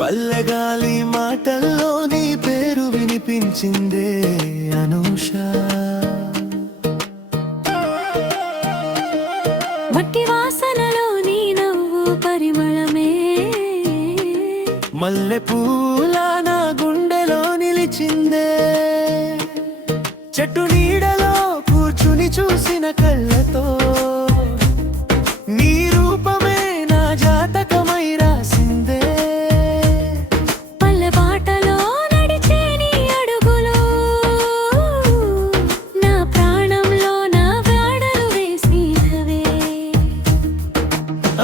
పల్లెగాలి మాటల్లో నీ పేరు వినిపించిందే అనూష. మట్టి వాసనలో నీ నవ్వు పరిమళమే, మల్లె పూల నా గుండెలో నిలిచిందే. చెట్టు నీడలో కూర్చుని చూసిన కళ్ళతో నీ రూపమే నా జాతకమై రాసిందే. పల్లె బాటలో నడిచే నీ అడుగులో నా ప్రాణంలో నా వేడలు వేసినవే.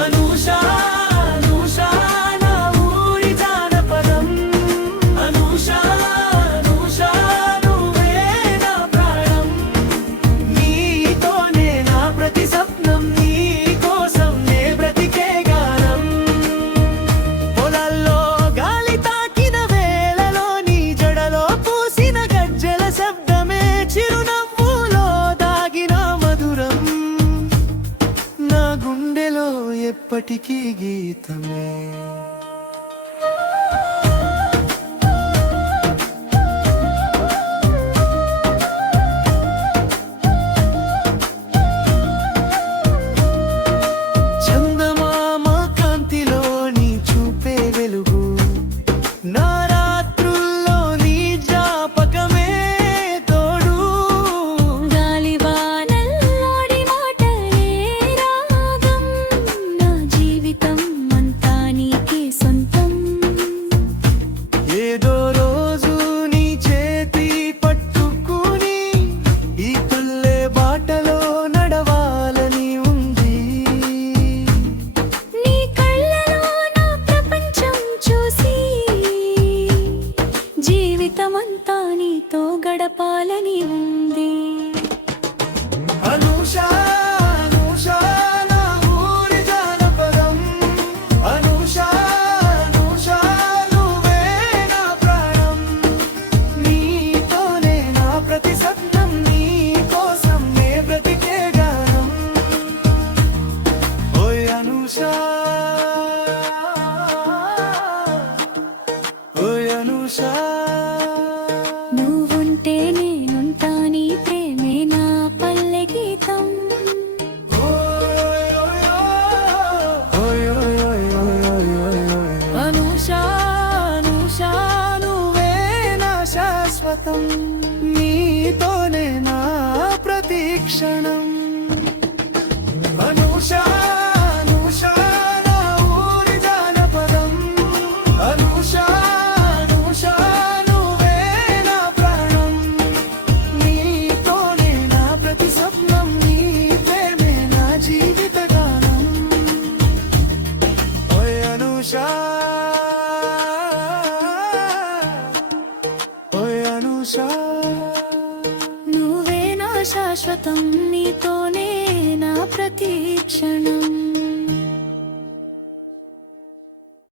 అనూష అనూష నా ఊరి జానపదం. అనూష అనూష నువ్వే నా ప్రాణం. నీతోనే నా ప్రతి స్వప్నం, నీ కోసం నే బ్రతికే గానం. పొలాల్లో గాలి తాకిన వేళలో నీ జడలో పూసిన గజ్జల శబ్దమే చిరునవ్వులో దాగిన మధురం. నా గుండెలో ఎప్పటికీ గీతమే. చందమామ కాంతిలో నీ చూపే వెలుగు, నా రాత్రుల్లో నీ జ్ఞాపకమే తోడు. గాలివానల్లోని మాటలే రాగం, నా జీవితం అంతా నీకే సొంతం. ఏదో రోజు నీ చేతి పట్టుకుని ఈ పల్లె బాటలో నడవాలని ఉంది. నీ కళ్ళలో నా ప్రపంచం చూసి జీవితమంతా నీతో గడపాలని ఉంది. అనూష అనూష నా ఊరి జానపదం. అనూష అనూష నువ్వే నా ప్రాణం. నీతోనే నా ప్రతి స్వప్నం, నీ కోసం నే బ్రతికే గానం. ఓయ్ అనూష ఓయ్ అనూష. నువ్వుంటే నేనుంటా, నీ ప్రేమే నా పల్లె గీతం. అనూష అనూష నువ్వే నా శాశ్వతం. నీతోనే నా ప్రతి క్షణం. అనూష అనూష నా ఊరి జానపదం. అనూష అనూష నువ్వే నా ప్రాణం. నీతోనే నా ప్రతి స్వప్నం, నీ ప్రేమే నా జీవిత గానం. ఓయ్ అనూష ఓయ్ అనూష. నువ్వే నా శాశ్వతం, నీతోనే నా ప్రతి క్షణం.